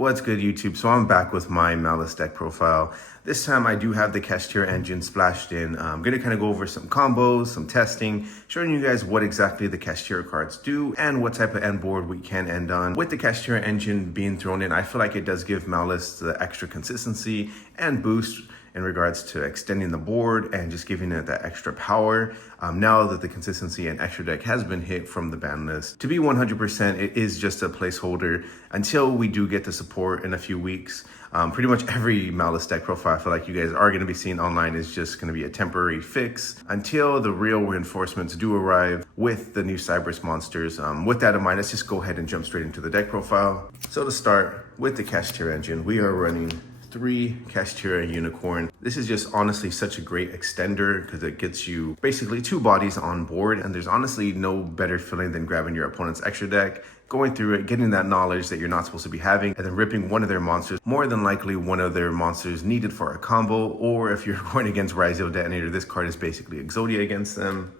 What's good, YouTube? So I'm back with my Maliss deck profile. This time I do have the Kashtira engine splashed in. I'm going to kind of go over some combos, some testing, showing you guys what exactly the Kashtira cards do and what type of end board we can end on. With the Kashtira engine being thrown in, I feel like it does give Maliss the extra consistency and boost in regards to extending the board and just giving it that extra power. Now that the consistency and extra deck has been hit from the ban list, to be 100%, it is just a placeholder until we do get the support in a few weeks. Pretty much every Maliss deck profile I feel like you guys are going to be seeing online is just going to be a temporary fix until the real reinforcements do arrive with the new Cyberus monsters. With that in mind, let's just go ahead and jump straight into the deck profile. So to start with the Kashtira engine, we are running 3 Kashtira Unicorn. This is just honestly such a great extender because it gets you basically 2 bodies on board, and there's honestly no better feeling than grabbing your opponent's extra deck, going through it, getting that knowledge that you're not supposed to be having, and then ripping one of their monsters, more than likely one of their monsters needed for a combo, or if you're going against RYZEAL Detonator, this card is basically Exodia against them.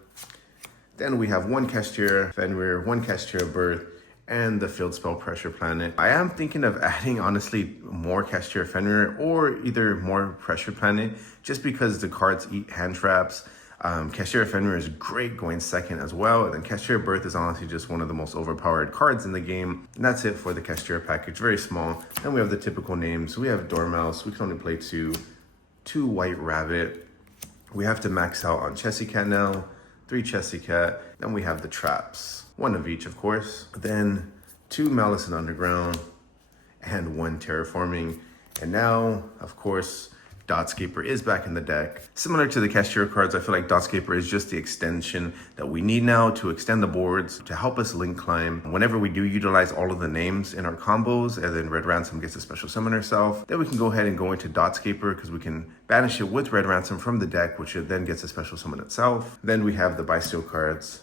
Then we have 1 Kashtira Fenrir, 1 Kashtira Birth, and the Field Spell Pressure Planet. I am thinking of adding, honestly, more Kashtira Fenrir or either more Pressure Planet, just because the cards eat hand traps. Kashtira Fenrir is great going second as well, and then Kashtira Birth is honestly just one of the most overpowered cards in the game. And that's it for the Kashtira package, very small. Then we have the typical names. We have Dormouse, we can only play 2 White Rabbit. We have to max out on Chessy Cat now, 3 Chessy Cat. Then we have the traps, 1 of each, of course. Then 2 Maliss and Underground and 1 Terraforming. And now, of course, Dotscaper is back in the deck. Similar to the Kashtira cards, I feel like Dotscaper is just the extension that we need now to extend the boards, to help us link climb. Whenever we do utilize all of the names in our combos, and then Red Ransom gets a special summon herself, then we can go ahead and go into Dotscaper because we can banish it with Red Ransom from the deck, which then gets a special summon itself. Then we have the Bystial cards,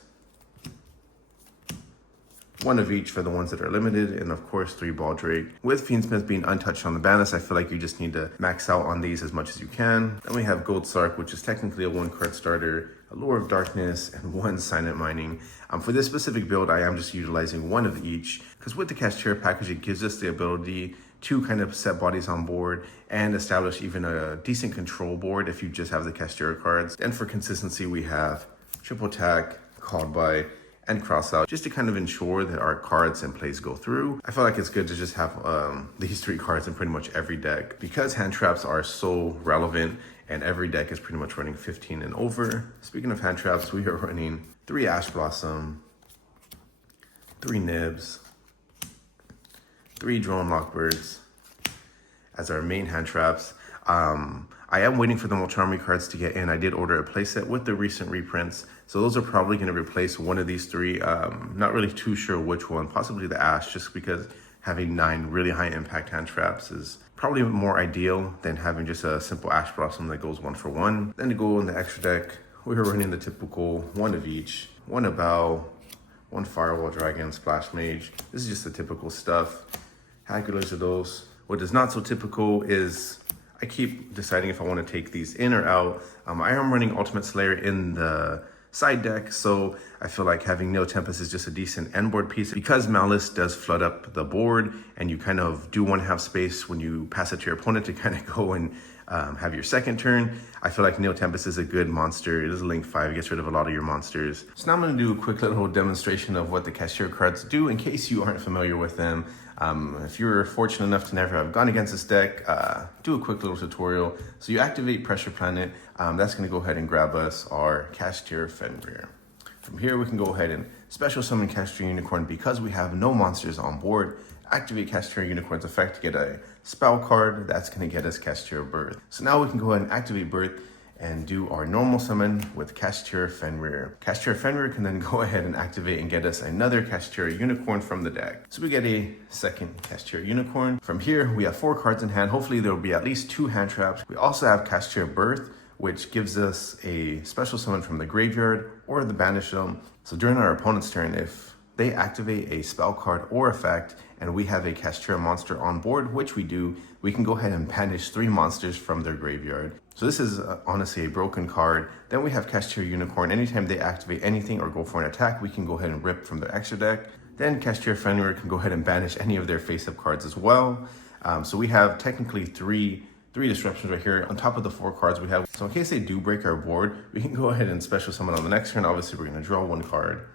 1 of each for the ones that are limited, and of course 3 Baldrake. With Fiendsmith being untouched on the ban list, I feel like you just need to max out on these as much as you can. Then we have Gold Sarc, which is technically a 1-card starter, Allure of Darkness, and 1 Cynet Mining. For this specific build, I am just utilizing 1 of each, because with the Kashtira package, it gives us the ability to kind of set bodies on board and establish even a decent control board if you just have the Kashtira cards. And for consistency, we have Triple Attack, Called By, and cross out, just to kind of ensure that our cards and plays go through. I feel like it's good to just have these 3 cards in pretty much every deck because hand traps are so relevant and every deck is pretty much running 15 and over. Speaking of hand traps, we are running 3 Ash Blossom, 3 Nibs, 3 Drone Lockbirds as our main hand traps. I am waiting for the Molcharmi cards to get in. I did order a playset with the recent reprints, so those are probably going to replace one of these 3. Not really too sure which one, possibly the Ash, just because having 9 really high impact hand traps is probably more ideal than having just a simple Ash Blossom that goes 1 for 1. Then to go in the extra deck, we were running the typical 1 of each, 1 A Bao, 1 Firewall Dragon, Splash Mage. This is just the typical stuff. Hagulers of those. What is not so typical is I keep deciding if I want to take these in or out. I am running Ultimate Slayer in the side deck, so I feel like having Neo Tempest is just a decent end board piece because Maliss does flood up the board and you kind of do want to have space when you pass it to your opponent to kind of go and have your second turn. I feel like Neo Tempest is a good monster. It is a link 5, it gets rid of a lot of your monsters. So now I'm going to do a quick little demonstration of what the Kashtira cards do in case you aren't familiar with them. If you're fortunate enough to never have gone against this deck, do a quick little tutorial. So you activate Pressure Planet. That's going to go ahead and grab us our Kashtira Fenrir. From here, we can go ahead and special summon Kashtira Unicorn because we have no monsters on board. Activate Kashtira Unicorn's effect to get a spell card. That's going to get us Kashtira Birth. So now we can go ahead and activate Birth and do our normal summon with Kashtira Fenrir. Kashtira Fenrir can then go ahead and activate and get us another Kashtira Unicorn from the deck. So we get a second Kashtira Unicorn. From here, we have 4 cards in hand. Hopefully there will be at least 2 hand traps. We also have Kashtira Birth, which gives us a special summon from the graveyard or the banish them. So during our opponent's turn, if they activate a spell card or effect and we have a Kashtira monster on board, which we do, we can go ahead and banish 3 monsters from their graveyard. So this is honestly a broken card. Then we have Kashtira Unicorn. Anytime they activate anything or go for an attack, we can go ahead and rip from their extra deck. Then Kashtira Fenrir can go ahead and banish any of their face-up cards as well. So we have technically three disruptions right here on top of the 4 cards we have. So in case they do break our board, we can go ahead and special summon on the next turn. Obviously, we're going to draw 1 card.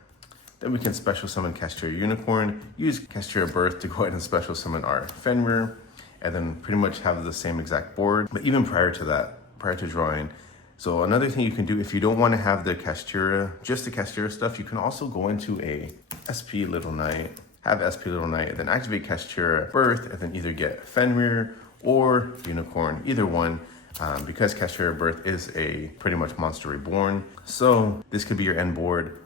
Then we can special summon Kashtira Unicorn, use Kashtira Birth to go ahead and special summon our Fenrir, and then pretty much have the same exact board. But even prior to that, prior to drawing, so another thing you can do if you don't want to have the Kashtira, just the Kashtira stuff, you can also go into a SP Little Knight, have SP Little Knight, and then activate Kashtira Birth, and then either get Fenrir or Unicorn, either one, because Kashtira Birth is a pretty much monster reborn. So this could be your end board,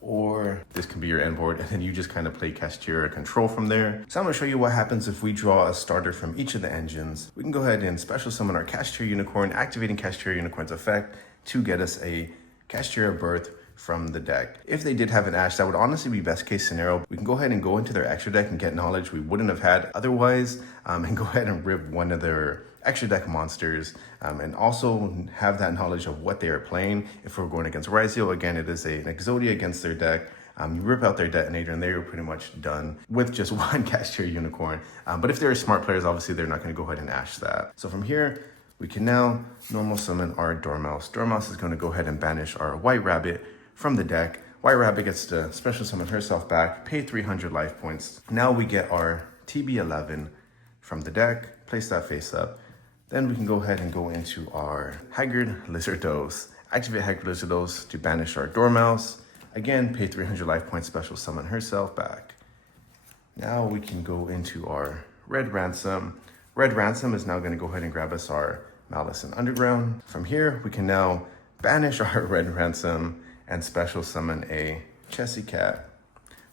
or this can be your end board, and then you just kind of play Kashtira control from there. So I'm gonna show you what happens if we draw a starter from each of the engines. We can go ahead and special summon our Kashtira Unicorn, activating Kashtira Unicorn's effect to get us a Kashtira Birth from the deck. If they did have an Ash, that would honestly be best case scenario. We can go ahead and go into their extra deck and get knowledge we wouldn't have had otherwise, and go ahead and rip one of their extra deck monsters, and also have that knowledge of what they are playing. If we're going against RYZEAL, again, it is an Exodia against their deck. You rip out their detonator and they're pretty much done with just 1 Kashtira Unicorn. But if they're smart players, obviously they're not going to go ahead and Ash that. So from here, we can now normal summon our Dormouse. Dormouse is going to go ahead and banish our White Rabbit from the deck. White Rabbit gets to special summon herself back, pay 300 life points. Now we get our TB11 from the deck, place that face up. Then we can go ahead and go into our Haggard Lizardos. Activate Haggard Lizardos to banish our Dormouse. Again, pay 300 life points, special summon herself back. Now we can go into our Red Ransom. Red Ransom is now going to go ahead and grab us our Malice and Underground. From here, we can now banish our Red Ransom and special summon a Chessy Cat.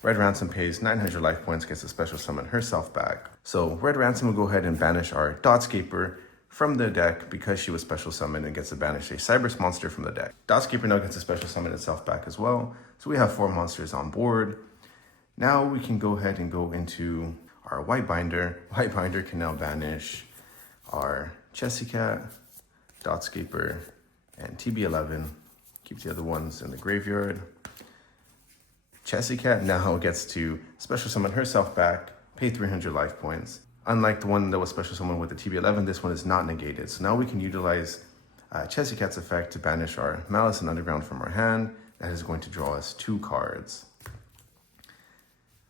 Red Ransom pays 900 life points, gets to special summon herself back. So Red Ransom will go ahead and banish our Dotscaper from the deck because she was special summoned and gets to banish a Cyberse monster from the deck. Dotscaper now gets to special summon itself back as well. So we have 4 monsters on board. Now we can go ahead and go into our White Binder. White Binder can now banish our Chessy Cat, Dotscaper, and TB11. Keep the other ones in the graveyard. Chessy Cat now gets to special summon herself back, pay 300 life points. Unlike the one that was special summon with the TB11, this one is not negated. So now we can utilize Chessy Cat's effect to banish our Malice and Underground from our hand. That is going to draw us 2 cards.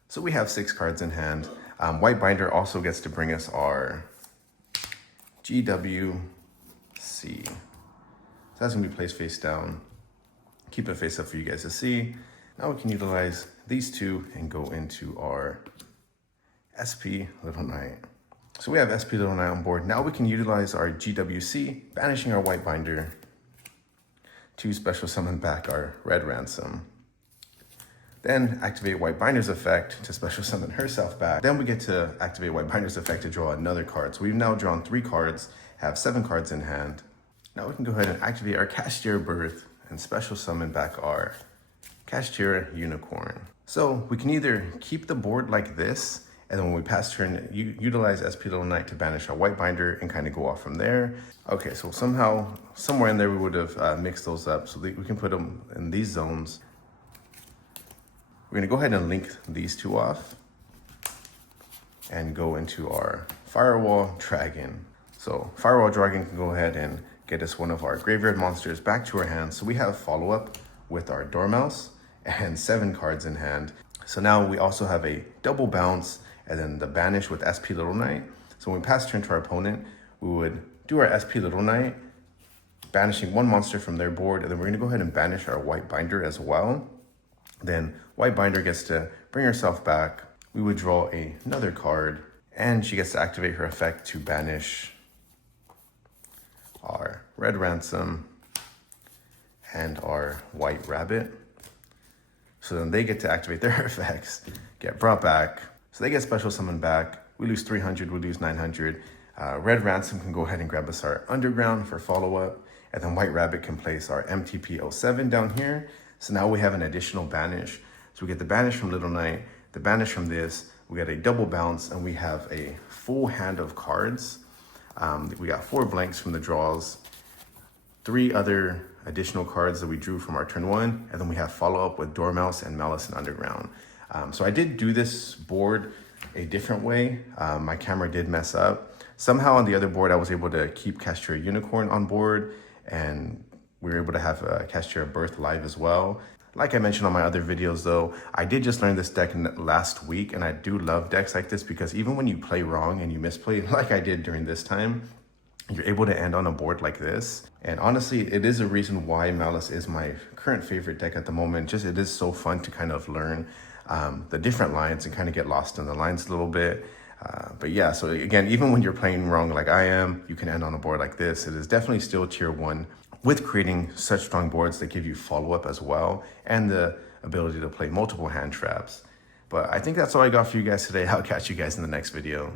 So we have 6 cards in hand. White Binder also gets to bring us our GWC. So that's gonna be placed face down. Keep it face up for you guys to see. Now we can utilize these 2 and go into our SP Little Knight. So we have SP Little Knight on board. Now we can utilize our GWC, banishing our White Binder to special summon back our Red Ransom. Then activate White Binder's effect to special summon herself back. Then we get to activate White Binder's effect to draw another card. So we've now drawn 3 cards, have 7 cards in hand. Now we can go ahead and activate our Kashtira Birth and special summon back our Kashtira Unicorn. So we can either keep the board like this, and then when we pass turn, utilize SP Little Knight to banish our White Binder and kind of go off from there. Okay, so somewhere in there we would have mixed those up, so we can put them in these zones. We're gonna go ahead and link these 2 off and go into our Firewall Dragon. So Firewall Dragon can go ahead and get us one of our graveyard monsters back to our hand. So we have follow-up with our Dormouse and 7 cards in hand. So now we also have a double bounce and then the banish with SP Little Knight. So when we pass turn to our opponent, we would do our SP Little Knight, banishing 1 monster from their board, and then we're gonna go ahead and banish our White Binder as well. Then White Binder gets to bring herself back. We would draw another card, and she gets to activate her effect to banish our Red Ransom and our White Rabbit. So then they get to activate their effects, get brought back. So they get special summon back. We lose 300, we lose 900. Red Ransom can go ahead and grab us our Underground for follow-up. And then White Rabbit can place our MTP07 down here. So now we have an additional banish. So we get the banish from Little Knight, the banish from this, we get a double bounce, and we have a full hand of cards. We got 4 blanks from the draws, 3 other additional cards that we drew from our turn 1, and then we have follow-up with Dormouse and Malice and Underground. So I did do this board a different way. My camera did mess up. Somehow on the other board, I was able to keep Kashtira Unicorn on board, and we were able to have Kashtira Birth live as well. Like I mentioned on my other videos though, I did just learn this deck last week, and I do love decks like this because even when you play wrong and you misplay, like I did during this time, you're able to end on a board like this. And honestly, it is a reason why Maliss is my current favorite deck at the moment. Just it is so fun to kind of learn the different lines and kind of get lost in the lines a little bit. But yeah, so again, even when you're playing wrong like I am, you can end on a board like this. It is definitely still tier 1 with creating such strong boards that give you follow-up as well and the ability to play multiple hand traps. But I think that's all I got for you guys today. I'll catch you guys in the next video.